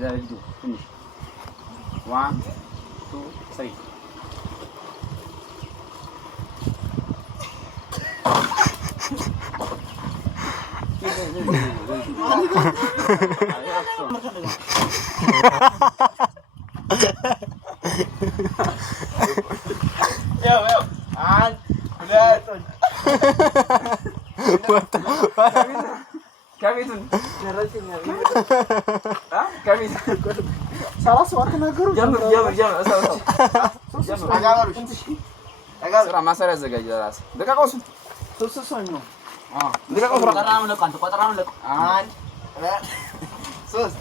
Let's do finish. 1, 2, 3. Yo, and Kamisun. Ah, kamisun. Salah suara ነገሩ ጀምር። ስራ ማሰሪያ አዘጋጅ ለራስ ልቀቀው። እሱን ተሰሰኝ ነው። ልቀቀው። ስራ ቆጠራውን ለቀው አንተ ቆጠራውን ለቀው። 1 2 3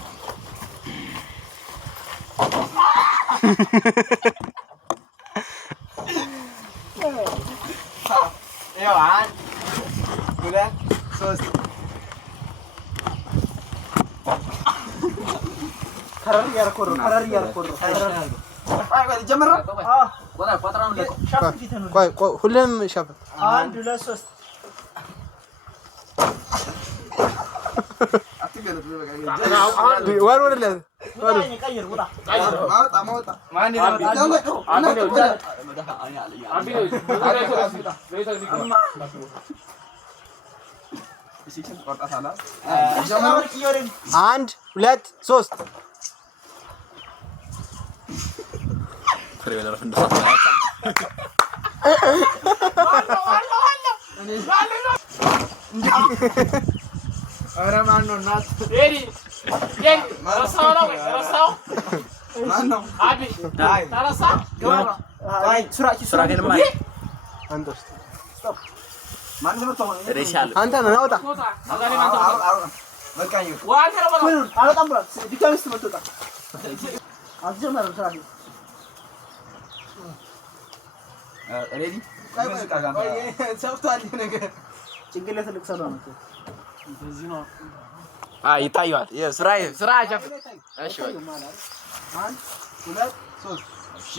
ያው 1 2 3 ከረር ያርኮር ጀምር። ቆጠራውን ለቀው። ቆይ ሁሉም ሻፈት 1 2 3 ወርወርለት ቀይር ውጣ ማውጣ ማን አንድ ሁለት ሶስት ኧረ ማነው እናት አንተ ነህ አውጣ ይታየዋል። ስራ ሸፍ። እሺ 1 2 3 እሺ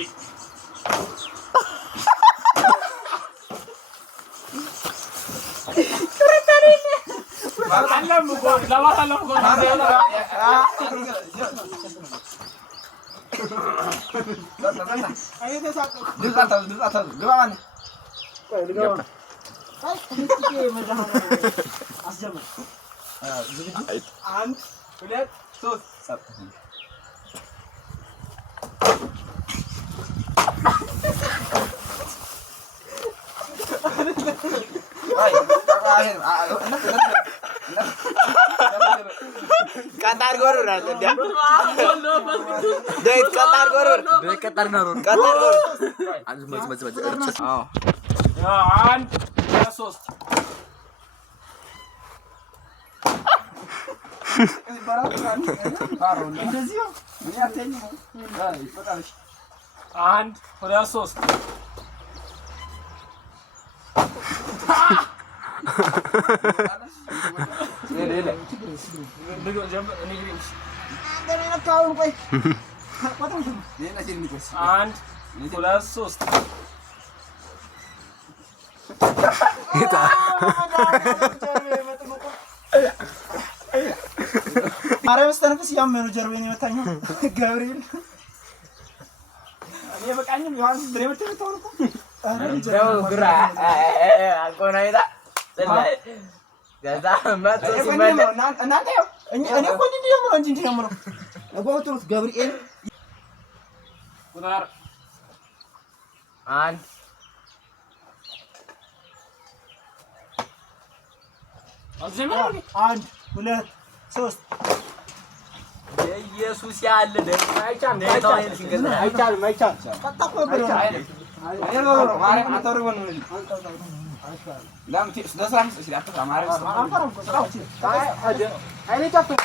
Qatar goror ada dia. Deit Qatar goror. Deit Qatar goror. Qatar goror. Anjir macam-macam. Oh. Ya, an. Ya sos. Ini barang kan. Baru. እንደዚህ ነው. ምን ያተኝ ነው? አይ በጣም አንድ ሁለት ሶስት ማርያም ስተነፍስ ያመኑ ጀርቤን የመታኛው ገብርኤል እኔ በቃኝም ዮሐንስ ድሬ መተው ነው ግራ አቆናይታ ገዛ ማቶ ሲመለ እናንተ እኔ እኮ እንዲህ ነው እንጂ ነው ለቦቱት ገብርኤል ቁጥር 1 አዘመን 1 2 3 ኢየሱስ ያለ ደግሞ አይቻልም ቀጣቆ ብሎ አይደለም ማርያም አተርወን ነው ለምን ስለሳምስ እስኪ አጥፋ ማርያም አይኔ ጫፈት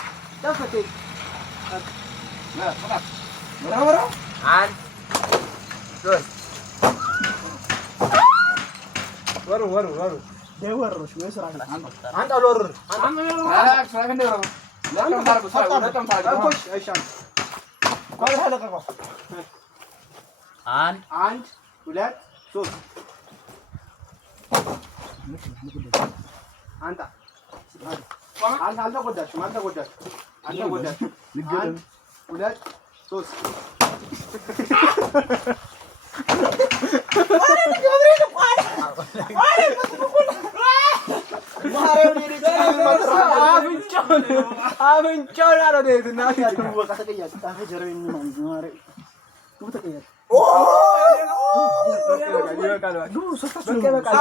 ወራ አንድ ሶስት ወሩ ደወሮሽ ወይ ስራ አንተ አልወር አንተ ስራ እንደ ወራ ለምን ታርጉ ለምን ታርጉ እሺ ቆይ ሀለቀቀው አንድ 2 3 አንተ ጎዳችሁ 2 3 አፍንጫውን አረደት እና በቃ ተቀያጭ ጣፈ ጀረኝ ነው ማረ ተቀያጭ ይበቃል።